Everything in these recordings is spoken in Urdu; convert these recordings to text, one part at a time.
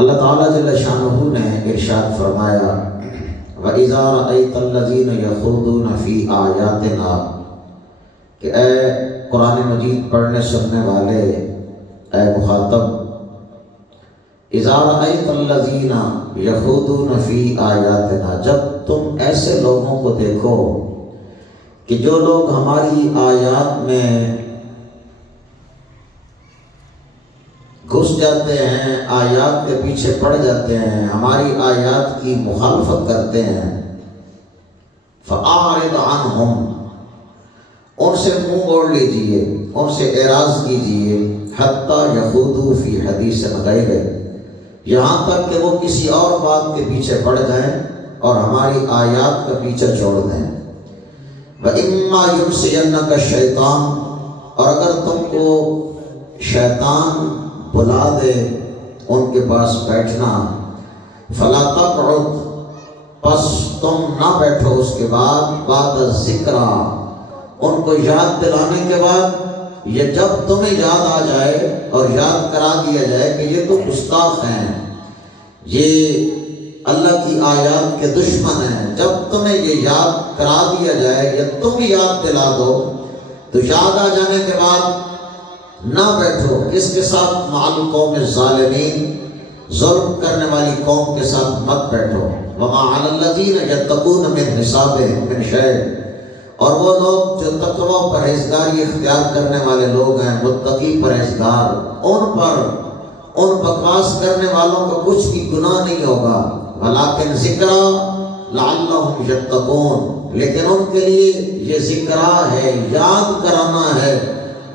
اللہ تعالیٰ جل شانہ نے ارشاد فرمایا وَإِذَا رَأَيْتَ الَّذِينَ يَخُوضُونَ فِي آيَاتِنَا، کہ اے قرآن مجید پڑھنے سننے والے، اے مخاطب، اِذَا رَأَيْتَ الَّذِينَ يَخُوضُونَ فِي آيَاتِنَا، جب تم ایسے لوگوں کو دیکھو کہ جو لوگ ہماری آیات میں گھس جاتے ہیں، آیات کے پیچھے پڑ جاتے ہیں، ہماری آیات کی مخالفت کرتے ہیں، فَأَعْرِضْ عَنْهُمْ، ان سے منہ موڑ لیجئے، ان سے اعراض کیجئے، حَتَّى يَخُوضُوا فِي حَدِيثٍ غَيْرِهِ، یہاں تک کہ وہ کسی اور بات کے پیچھے پڑ جائیں اور ہماری آیات کا پیچھے چھوڑ دیں۔ وَإِمَّا يُنْسِيَنَّكَ الشَّيْطَانُ، اور اگر تم کو شیطان بلا دے ان کے پاس بیٹھنا، فَلَا تَقْعُدْ، پس تم نہ بیٹھو اس کے بعد، بعد الذکرہ، ان کو یاد دلانے کے بعد، یہ جب تمہیں یاد آ جائے اور یاد کرا دیا جائے کہ یہ تو گستاخ ہیں، یہ اللہ کی آیات کے دشمن ہیں، جب تمہیں یہ یاد کرا دیا جائے یا تم یاد دلا دو تو یاد آ جانے کے بعد نہ بیٹھو اس کے ساتھ، مع القوم الظالمین، ظلم کرنے والی قوم کے ساتھ مت بیٹھو، وما علی الذین یتقون من حسابہم من شیء، اور وہ لوگ جو تقوی و پرہیزگاری اختیار کرنے والے لوگ ہیں، متقی پرہیزگار، ان پر ان بکواس کرنے والوں کا کچھ بھی گناہ نہیں ہوگا، ولیکن ذکرہ لعلہم یتقون، لیکن ان کے لیے یہ ذکرہ ہے، یاد کرانا ہے،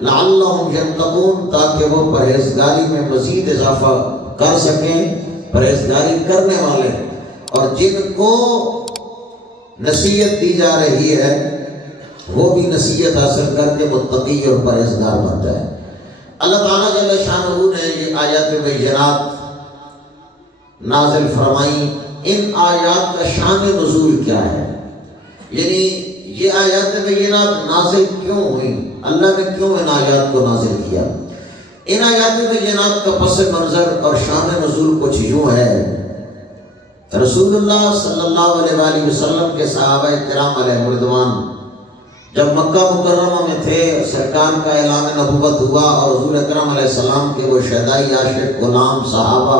لعلہم یتقون، تاکہ وہ پرہیزگاری میں مزید اضافہ کر سکیں، پرہیزگاری کرنے والے، اور جن کو نصیحت دی جا رہی ہے وہ بھی نصیحت حاصل کر کے متقی اور پرہیزگار بن جائے۔ اللہ تعالیٰ جل شانہ نے یہ آیات بینات نازل فرمائی۔ ان آیات کا شان نزول کیا ہے، یعنی یہ آیات بینات نازل کیوں ہوئی، اللہ نے کیوں ان آیات کو نازل کیا؟ ان آیات بینات کا پس منظر اور شان نزول کچھ یوں ہے۔ رسول اللہ صلی اللہ علیہ وآلہ وسلم کے صحابہ کرام علیہ رضوان جب مکہ مکرمہ میں تھے، سرکار کا اعلان نبوت ہوا اور حضور اکرم علیہ السلام کے وہ شہدائی عاشق غلام صحابہ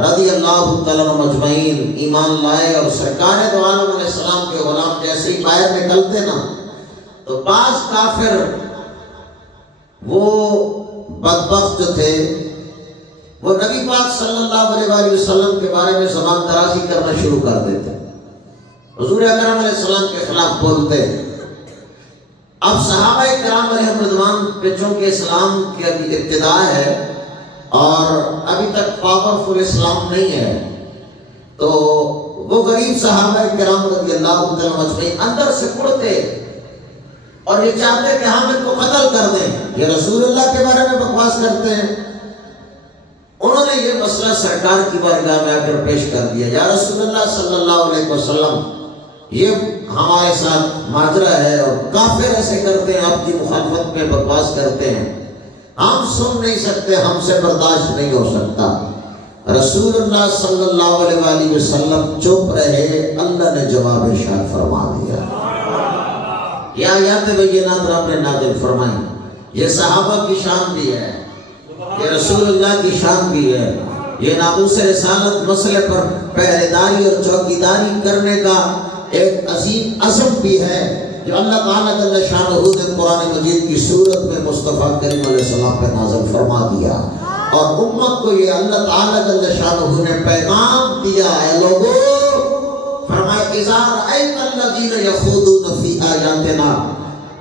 رضی اللہ تعالیٰ مجمعین ایمان لائے، اور سرکار دو عالم علیہ السلام کے غلام جیسے ہی باہر نکلتے نا تو بعض کافر وہ بدبخت جو تھے وہ نبی پاک صلی اللہ علیہ وآلہ وسلم کے بارے میں زبان درازی کرنا شروع کر دیتے، حضور اکرم علیہ السلام کے خلاف بولتے۔ اب صحابہ کرام علیہ رضوان پہ چونکہ اسلام کی ابھی ابتدا ہے اور ابھی تک پاورفل اسلام نہیں ہے، تو وہ غریب صحابہ کرام رضی اللہ تعالیٰ مجمعین اندر سے اڑتے اور یہ چاہتے کہ ہم ان کو قتل کر دیں، یہ رسول اللہ کے بارے میں بکواس کرتے ہیں۔ انہوں نے یہ مسئلہ سرکار کی بارگاہ میں آ کر پیش کر دیا، یا رسول اللہ صلی اللہ علیہ وسلم، یہ ہمارے ساتھ ماجرا ہے اور کافر ایسے کرتے ہیں، آپ کی مخالفت میں بکواس کرتے ہیں، ہم سن نہیں سکتے، ہم سے برداشت نہیں ہو سکتا۔ رسول اللہ صلی اللہ علیہ وآلہ وسلم چپ رہے، اللہ نے جواب ارشاد فرما دیا۔ یہ آیات بینات رب نے نازل فرمائی، یہ صحابہ کی شان بھی ہے، یہ رسول اللہ کی شان بھی ہے، یہ ناموس رسالت مسئلے پر پہرے داری اور چوکیداری کرنے کا ایک عظیم عزم بھی ہے جو اللہ تعالیٰ جل شانہ نے قرآن مجید کی صورت میں مصطفیٰ کریم علیہ السلام پہ نازل فرما دیا، اور امت کو یہ اللہ تعالیٰ جل شانہ نے پیغام دیا ہے، لوگو فرمایا اذا رأیت الذین یخوضون فی آیاتنا،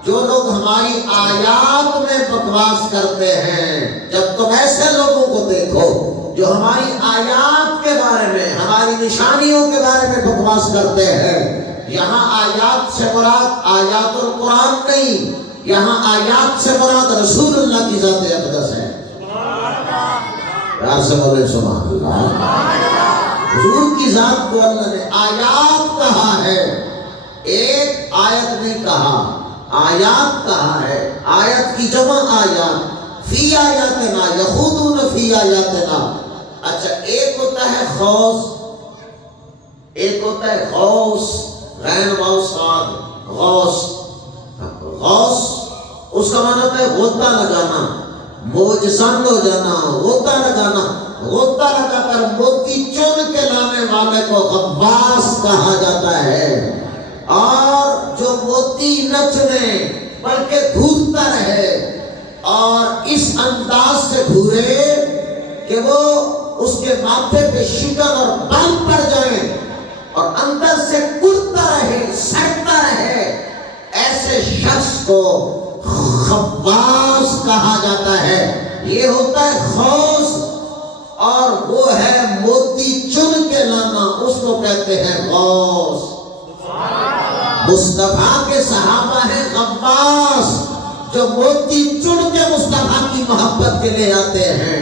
جو لوگ ہماری آیات میں بکواس کرتے ہیں، جب تم ایسے لوگوں کو دیکھو جو ہماری آیات کے بارے میں، ہماری نشانیوں کے بارے میں بکواس کرتے ہیں، یہاں آیات سے مراد آیات القرآن نہیں، یہاں آیات سے مراد رسول اللہ کی ذات اقدس ہے۔ پیار سے بولے سبحان اللہ۔ حضور کی ذات کو اللہ نے آیات کہا ہے، ایک آیت نہیں کہا، آیات کہا ہے، آیت کی جمع آیات، فی آیاتنا یخوضون فی آیاتنا۔ اچھا ایک خوص، ایک ہوتا ہے غوث، غین واو صاد، غوث۔ غوث اس کا معنی ہوتا ہے غوطہ لگانا، موجزن ہو جانا، غوطہ لگانا۔ غوطہ لگا کر موتی چن کے لانے والے کو غواص کہا جاتا ہے۔ اور جو موتی نچنے بلکہ گھورتا رہے اور اس انداز سے گھورے کہ وہ اس کے ماتھے پہ شکن اور بال پڑ جائیں اور اندر سے کڑتا رہے، سڑتا رہے، ایسے شخص کو غواص کہا جاتا ہے۔ یہ ہوتا ہے غوث، اور وہ ہے موتی چن کے لانا، اس کو کہتے ہیں غوث۔ مصطفیٰ کے صحابہ ہیں غواص، جو موتی چن کے مصطفیٰ کی محبت کے لے آتے ہیں،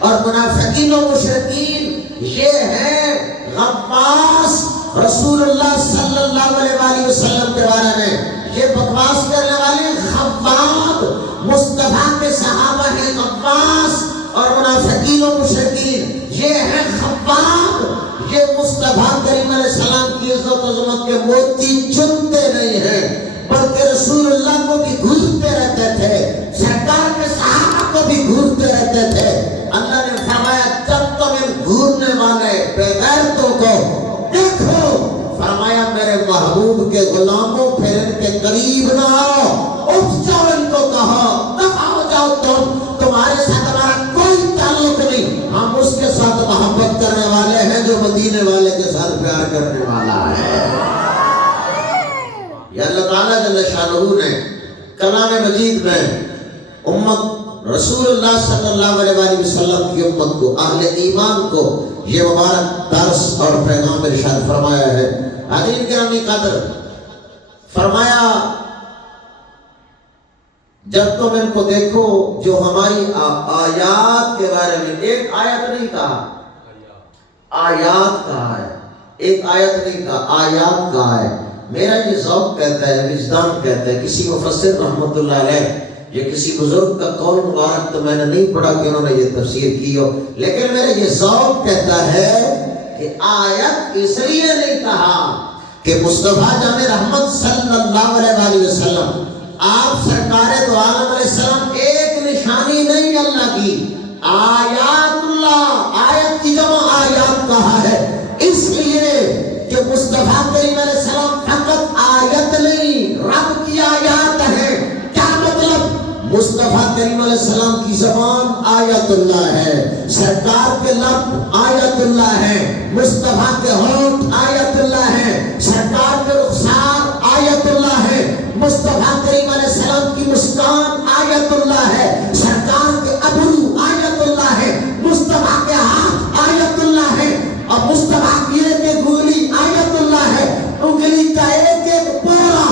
اور منافقین و مشرکین یہ ہیں غواص۔ رسول اللہ صلی اللہ علیہ وسلم کے بارے میں یہ بکواس کرنے والے خواب، مصطفیٰ کے صحابہ ہیں غواص، اور منافقین و مشرکین یہ ہیں خواب۔ یہ مصطفیٰ کریم علیہ السلام کی عزت و عظمت کے موتی چنتے نہیں ہیں، بلکہ رسول اللہ کو بھی گھورتے رہتے تھے، سرکار کے صحابہ کو بھی گھورتے رہتے تھے۔ اللہ نے فرمایا جب تم ان گھورنے والے بے غیرتوں کو دیکھو، فرمایا میرے محبوب کے غلاموں پھر ان کے قریب نہ آؤ، اٹھ جاؤ، ان کو کہو دفع ہو جاؤ، تمہارے ساتھ ہمارا کوئی تعلق نہیں، ہم اس کے ساتھ محبت کرنے والے ہیں جو مدینے والے کے ساتھ پیار کرنے والا ہے۔ یا اللہ تعالیٰ جل شانہ نے کلام مجید میں امت رسول اللہ صلی اللہ علیہ وسلم کی امت کو، اہل ایمان کو یہ مبارک درس اور پیغام ارشاد فرمایا ہے۔ حاضرین گرامی قدر، فرمایا جب تم ان کو دیکھو جو ہماری آیات کے بارے میں، ایک آیت نہیں کہا، آیات کہا ہے، ایک آیت نہیں کہا، آیات کہا ہے۔ میرا یہ ذوق کہتا ہے، وجدان کہتا ہے، کسی مفسر رحمت اللہ علیہ یا کسی بزرگ کا قول مبارک تو میں نے نہیں پڑھا کہ انہوں نے یہ تفسیر کی ہو، لیکن میرا یہ ذوق کہتا ہے کہ آیت اس لیے نہیں کہا کہ مصطفیٰ جان رحمت صلی اللہ علیہ وسلم، آپ سرکار دو عالم علیہ السلام ایک نشانی نہیں اللہ کی، آیات اللہ، آیت کی جمع آیات کہا ہے، اس لیے کہ مصطفیٰ کریم علیہ السلام فقط آیت نہیں، رب کی آیات ہے۔ کیا مطلب؟ مصطفیٰ کریم علیہ السلام کی زبان آیت اللہ ہے، سرکار کے لب آیت اللہ ہے، مصطفیٰ کے ہونٹ آیت اللہ ہے، سرکار کے رخسار آیت اللہ ہے، مصطفیٰ کریم علیہ السلام کی مسکان آیت اللہ ہے، سرکار کے ابرو آیت اللہ ہے، مصطفیٰ کے ہاتھ آیت اللہ ہے، اور مصطفیٰ کی ایک گولی آیت اللہ ہے، انگلی کا ایک پورا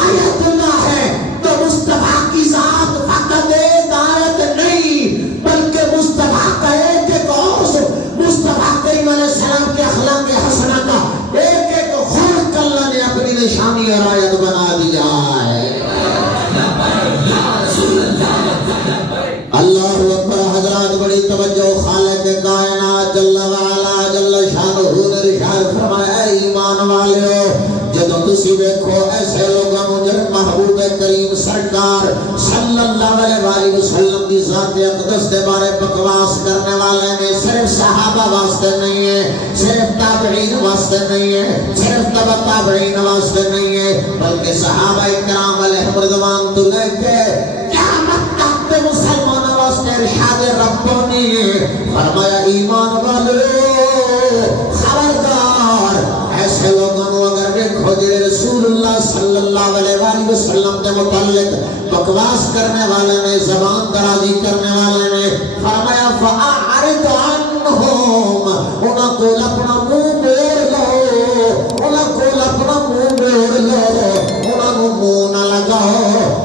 آیت اللہ ہے۔ تو مصطفیٰ کی ذات فقط ایک آیت نہیں، بلکہ مصطفیٰ کا ایک عوض، مصطفیٰ کریم علیہ السلام کے اخلاق حسنہ کا ایک خلق اللہ نے اپنی نشانی اور آیت بنا دیا ہے۔ اللہ اکبر۔ حضرات بڑی توجہ، خالق کائنات جل وعلا جل شانہ نے ارشاد فرمایا، ایمان والو جدوں تسی دیکھو ایسے لوگوں جن محبوب کریم سرکار صلی اللہ علیہ وسلم کی ذات اقدس کے بارے بکواس کرنے والے میں صرف صحابہ واسطے نہیں ہے، صرف تابعین واسطے نہیں ہے، صرف تبع تابعین واسطے نہیں ہے، بلکہ صحابہ کرام علیہم رضوان تو لے کے قیامت تک کے مسلمانوں واسطے ارشاد ربانی ہے۔ فرمایا ایمان والو خبردار، ایسے لوگوں اگر دیکھو جنہیں رسول اللہ صلی اللہ علیہ وسلم کے متعلق بکواس کرنے والے نے، زبان درازی کرنے والے نے، فرمایا فَأَعْرِضْ عَنْهُمْ، انہاں کو اپنا منہ موڑ لو، انہاں کو اپنا منہ موڑ لو، انہاں کو منہ نہ لگاؤ،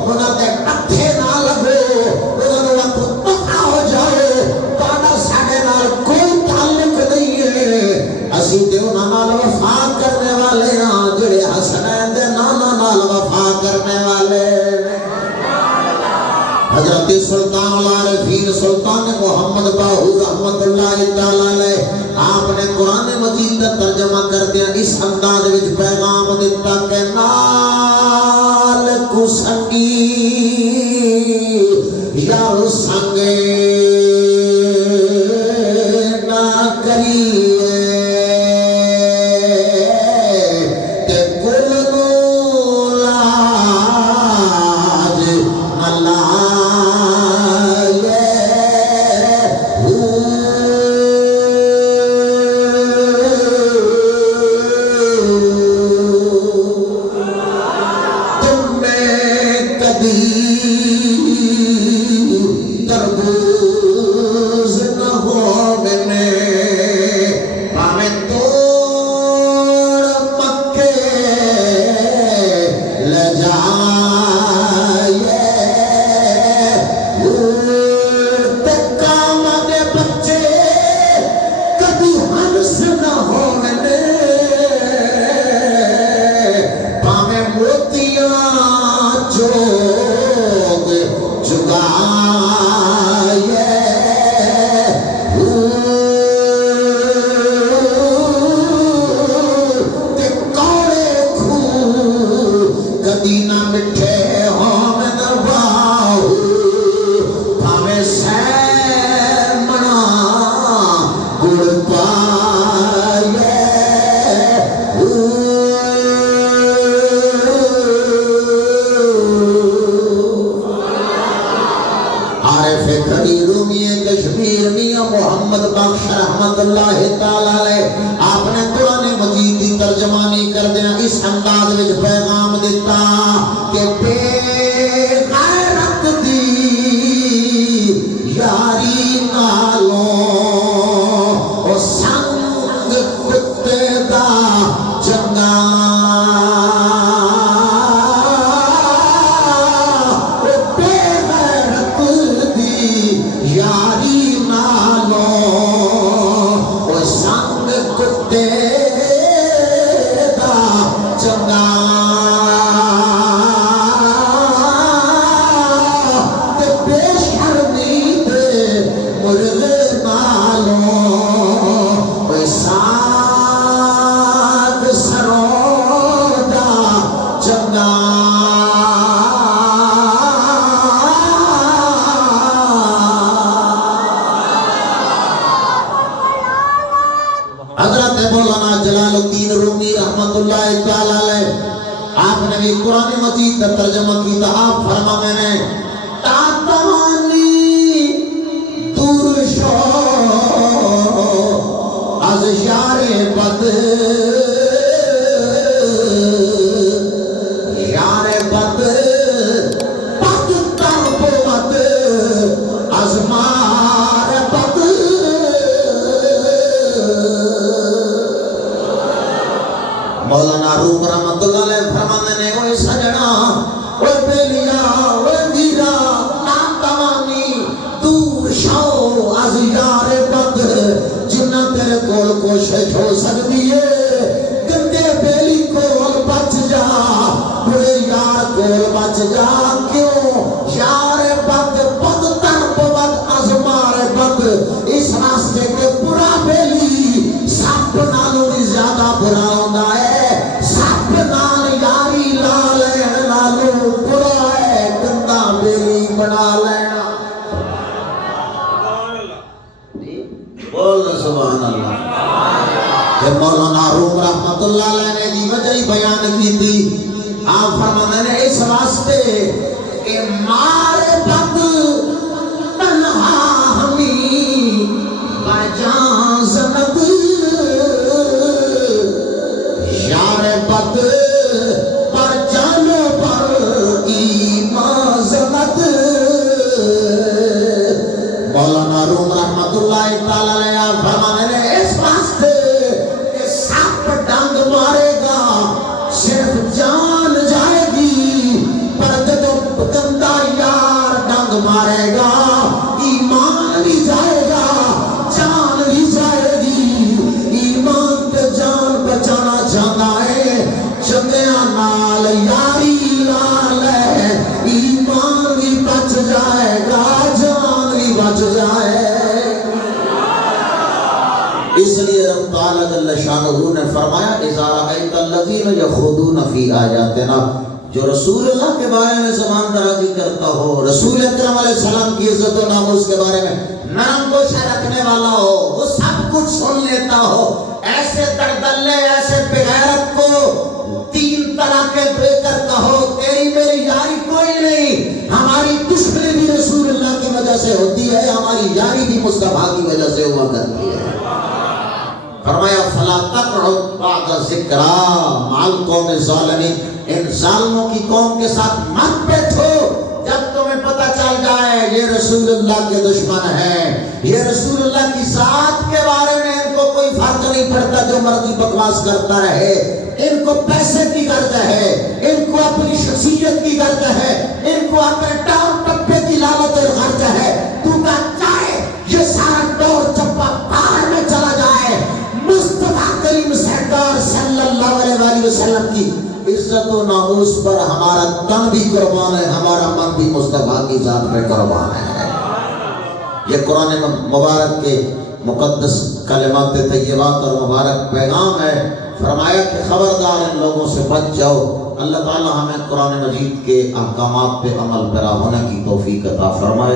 انہاں کے کٹھے نہ لگو، انہاں کو دفع ہو جاؤ، تانا ساڑھے نال کوئی تعلق نہیں ہے، اسی تے انہاں نال وفا کرنے والے ہاں جڑے حسنین دے نانا نال وفا کرنے والے۔ حضرت دا ترجمہ کر دیا اس انداز وچ پیغام دیتا کہ نال کو سنگی یارو سنگے نہ کریے تے کل نو لاج اللہ محمد بخش رحمت اللہ تعالی آپ نے قرآن مجید دی ترجمانی کر دیا اس انداز وچ پیغام دیتا کہ بے غیرت دی یاری نالوں او سنگ کتے دا چنگا بے غیرت دی یاری قرآن مجید کا ترجمہ کیتا آپ فرما میں نے تاتوانی دور شو از یار بد پت تربوت از مار بد مولانا روم رحمت اللہ علیہ فرمانے نے اوے سجنا اوے بیلیا اوے ویرا ناتوانی دور شو از یار بد جنہ تیرے کول کوشش ہو سکتی ہے گندے بیلی کول بچ جا برے یار کول بچ جا کیوں یار بد بد تر بد از مار بد اس راستے کے برا بیلی سب نالوں بھی زیادہ برا ہوتا ہے بنا لینا بول سبحان اللہ کہ مولانا روم رحمت اللہ علیہ نے دی وجہ بیان کی تھی آپ فرمانے نے اس واسطے کہ مارے بد تنہا ہمیں بجان زند یار بد پر جانو پر ایمان زند مولانا روم رحمت اللہ تعالی فرمانے نے اس واسطے کہ سپ ڈنگ مارے گا صرف جان جائے گی پر جب گندا یار اس لیے رب تعالیٰ جل شانہ نے فرمایا اذا رأیت الذین یخوضون فی آیاتنا، جو رسول اللہ کے بارے میں زبان درازی کرتا ہو، رسول اکرم علیہ السلام کی عزت و ناموس کے بارے میں نرم گوشہ رکھنے والا ہو، وہ سب کچھ سن لیتا ہو، ایسے دردلے ایسے بغیرت کو 3 طلاقیں دے کر کہو تیری میری یاری کوئی نہیں، ہماری دشمنی بھی رسول اللہ کی وجہ سے ہوتی ہے، ہماری یاری بھی مصطفیٰ کی وجہ سے ہوا کرتی ہے۔ فرمایا فلا تقعد بعد ذکرا مع القوم الظالمین، ان ظالموں کی قوم کے ساتھ مت بیٹھو جب تمہیں پتہ چل جائے یہ رسول اللہ کے دشمن ہیں، یہ رسول اللہ کی ذات کے بارے میں ان کو کوئی فرق نہیں پڑتا، جو مرضی بکواس کرتا رہے، ان کو پیسے کی غرض ہے، ان کو اپنی شخصیت کی غرض ہے، ان کو اپنے ٹاؤن ٹپے کی لالچ اور غرض ہے، تو کا چاہے یہ سارا دور چپا پہاڑ میں چلا جائے، مصطفیٰ کریم سرکار صلی اللہ علیہ وآلہ وسلم کی عزت و ناموس پر ہمارا تن بھی قربان ہے، ہمارا من بھی مصطفیٰ کی ذات پہ قربان ہے۔ یہ قرآن مبارک کے مقدس کلمات طیبات اور مبارک پیغام ہے۔ فرمایا کہ خبردار ان لوگوں سے بچ جاؤ۔ اللہ تعالی ہمیں قرآن مجید کے احکامات پہ عمل پیرا ہونے کی توفیق عطا فرمائے۔